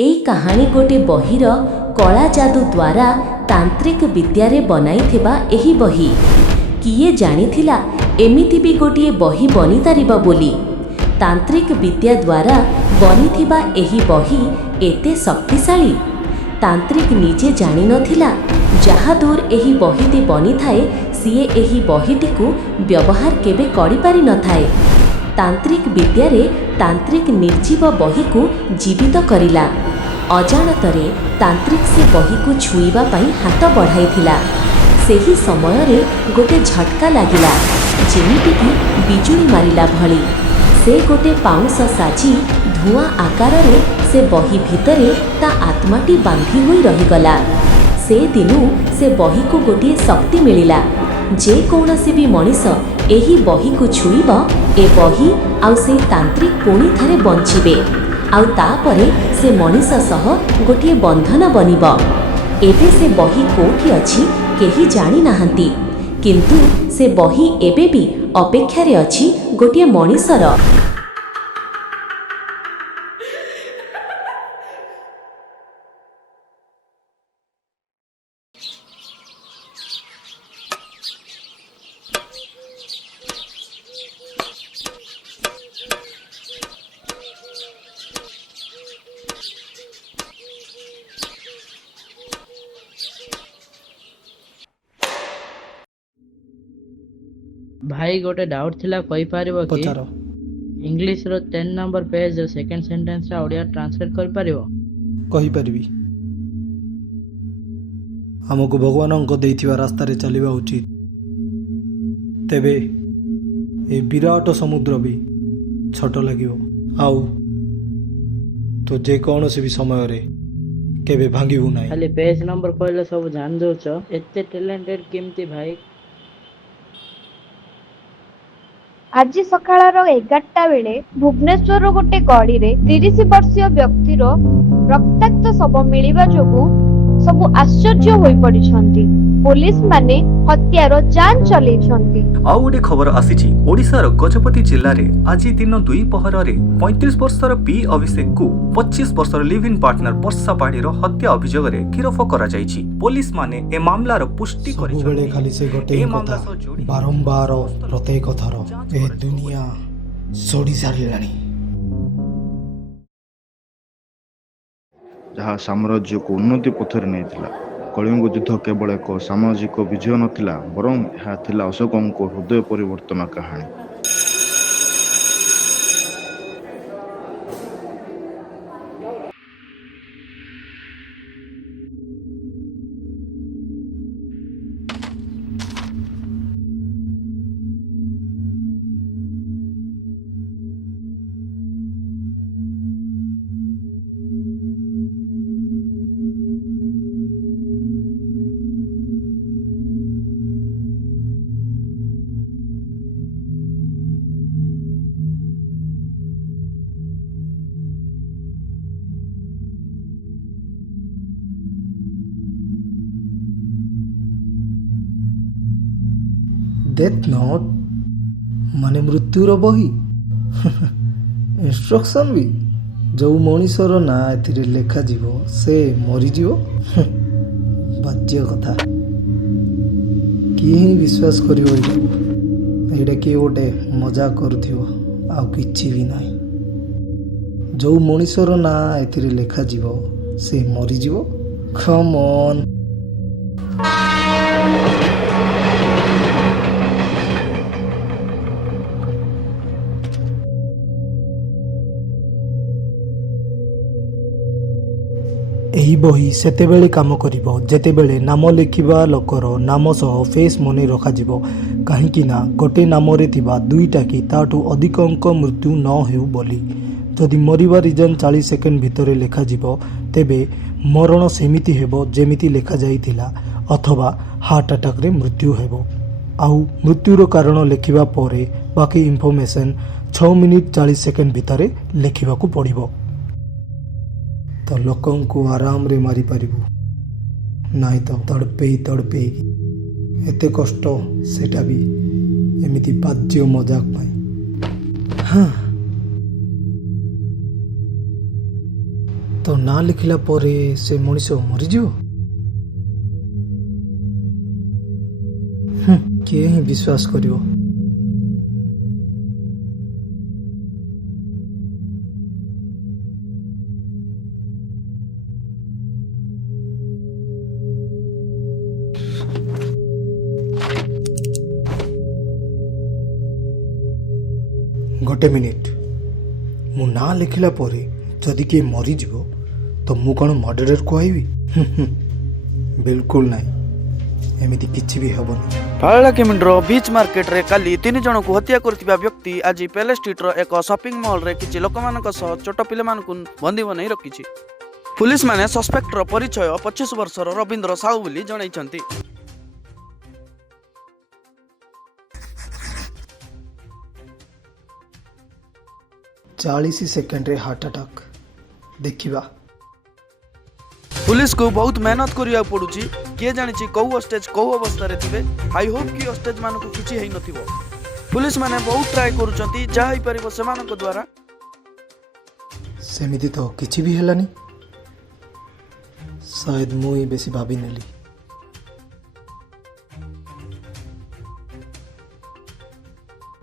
एई कहानी गोटे बहीर कला जादू द्वारा तांत्रिक विद्यारे बनाइथिबा एही बही किए जानिथिला एमिति भी गोटे बही बनी तारिबा बोली। तांत्रिक विद्या द्वारा बनिथिबा एही बही एते शक्तिशाली तांत्रिक निजे जानि नथिला। जहा दूर एही बहीटी बनी थाए सीए एही बहीटिकु व्यवहार केबे करि पारि नथाए। तांत्रिक विद्यारे तांत्रिक निर्जीव बही को जीवित करिला। अजाणतरे तांत्रिक से बही को छुईबा पई हाथ बढ़ाइथिला। सेही समय रे गोटे झटका लागिला जेमिति कि बिजुली मारिला भली। से गोटे पाउंस साजी धुआं आकार रे से बही भितरे ता आत्माटी बांधी होई रहीगला। से दिनु से बही को गोटे शक्ति मिलिला। जे कौनसी भी मनीष एही बही को छुईब ए बही आउ से तांत्रिक पुणी थारे बंचिबे आउ तापरे से मनीष सह गोटे बंधन बनिब। एबे से बही कोठी अछि केही जानि नाहंती, किंतु से बही एबे भी अपेक्षारे अछि गोटे मनीषर। भाई गोटे डाउट थिला कहि पारिबो कि पचार इंग्लिश रो 10 नंबर पेज रो सेकंड सेंटेंस रा ओडिया ट्रांसलेट करि पारिबो? कहीपरि आमको भगवान देइथिबा रास्ता रे चलिबा उचित। तेबे ए विराट समुद्र भी छोट लागिबो आउ तो जे कौनसी भी समय रे केबे भांगिबु नाही। खाली पेज नंबर कहले सब जान जोच एते टैलेंटेड केमती भाई? आज सकाळर 11टा बेले भुवनेश्वर गोटे गड़ी रे 30 वर्षीय व्यक्तिर रक्ताक्त शव मिलिबा जोगु सबु आश्चर्य होई पड़िछंती। पुलिस माने हत्यार जांच चलेछंती। आउ गोटे खबर आसीछि ओडिशार गजपति जिल्ला रे आज दिन 2 पहर रे 35 वर्षर पी अभिषेक को 25 वर्षर लिव इन पार्टनर वर्षा पाड़ी रो हत्या अभियोग रे गिरफ करा जायछि। पुलिस माने ए मामलार पुष्टि सबुबेले खाली से गोटे कथा बारंबार प्रत्येक थर ए दुनिया सोडी सारिलानी। जहाँ साम्राज्य को उन्नति पथरे नहीं थिला। कलिंग युद्ध केवल एक सामाजिक विजय नथिला बरं यह थिला अशोकଙ୍କ हृदय परिवर्तन कहानी। डेथ नोट माने मृत्युर बही इंस्ट्रक्शन भी जो मनीषर ना एथिरे लेखा जीवो से मरी जीवो बाज्य कथा किए विश्वास करिवो। एटा किए गोटे मजा करुथिवो आ किछि भी नाही। जो मनीषर ना एथिरे लेखा जीवो से मरी जीवो। Come on. ଏହି ବହି ସେତେବେଳେ କାମ କରିବ ଯେତେବେଳେ ନାମ ଲେଖିବା ଲୋକର ନାମ ସହ ଫେସ୍ ମନେ ରଖାଯିବ। କାହିଁକି ନା ଗୋଟିଏ ନାମରେ ଥିବା 2ଟା କି ତାଠୁ ଅଧିକ ଅଙ୍କ ମୃତ୍ୟୁ ନ ହେଉ ବୋଲି। ଯଦି ମରିବା ରିଜନ୍ 40 ସେକେଣ୍ଡ ଭିତରେ ଲେଖାଯିବ ତେବେ ମରଣ ସେମିତି ହେବ ଯେମିତି ଲେଖାଯାଇଥିଲା ଅଥବା ହାର୍ଟ ଆଟାକରେ ମୃତ୍ୟୁ ହେବ। ଆଉ ମୃତ୍ୟୁର କାରଣ ଲେଖିବା ପରେ ବାକି ଇନଫର୍ମେସନ୍ 6 ମିନିଟ୍ 40 ସେକେଣ୍ଡ ଭିତରେ ଲେଖିବାକୁ ପଡ଼ିବ। तो लोकं को आराम रे मारी पारिबु नाई तो तड़पेई एते कष्ट सेटा भी एमिति बाज्य मजाक पाई। हाँ तो ना लिखिला परे से मनीष मरीजिव किए ही विश्वास करिव। गोटे मिनिट मु ना लिखिला परे जदि किए मरीजिव तो मु कौन मर्डरर कहबी? बिल्कुल नहीं, एमिति किछि भी हेबनी। पारलाखेमुंडर बीच मार्केट रे काली 3 जन को हत्या करथिबा व्यक्ति आज पैलेस स्ट्रीट रो एक शॉपिंग मॉल रे किछि लोकमानक सह छोट पिले मानकु बंदी बनाई रखिछि। पुलिस माने सस्पेक्ट रो परिचय 25 वर्षर रविंद्र साहू बोली जणाइछन्ति। 40 सेकेंड रे हार्ट अटैक देखिबा। पुलिस को बहुत मेहनत करिया पड़ुछि। किए जानि कौ स्टेज कौ अवस्था रे थिबे। आई होप कि स्टेज मानकु किछि हेइ नथिबो। पुलिस माने बहुत ट्राई करूछन्ति जा हेइ परिबो सेमानक द्वारा। सेमिति तो किछि भी हेलानी। शायद मुई बेसी भाबी नेली।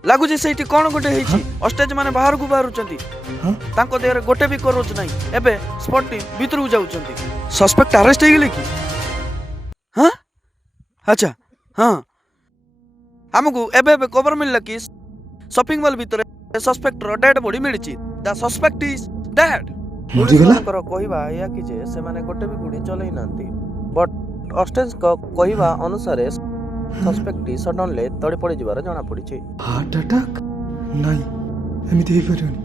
लागुछि सेठी कोन गोटे हेछि। स्टेज माने बाहर को बाहरुछन्ति। तांको देहरे गोटे भी करोज नाही। एबे स्पॉट टीम भीतर जाउछन्ति। सस्पेक्ट अरेस्ट हे गेले की? हां अच्छा हां हमकु एबे खबर मिलला कि शॉपिंग मॉल भीतर सस्पेक्ट रो डेड बॉडी मिलिछि। The suspect is dead. Police मानकर कहबा या कि जे से माने गोटे भी गुडी चलै नांती। बट ऑस्टेज को कहबा अनुसार सस्पेक्ट सडनली तड़ी पड़ी जिबार जणा पड़िछि। हार्ट अटैक नहीं एमिति हे परियोनी।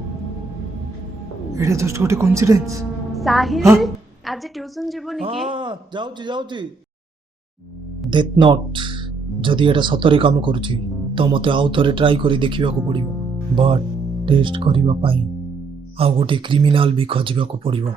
एटा जस्ट गोटे कोइंसिडेंस। साहिल आज ट्यूशन जीवनी कि? जाउची डेथ नोट जदि एटा सतरे काम करूची तो मते आउ थरे ट्राई करी देखिबा को पड़िबो। बट टेस्ट करिबा पई आ गोटे क्रिमिनल भी खोजिबा को पड़िबो।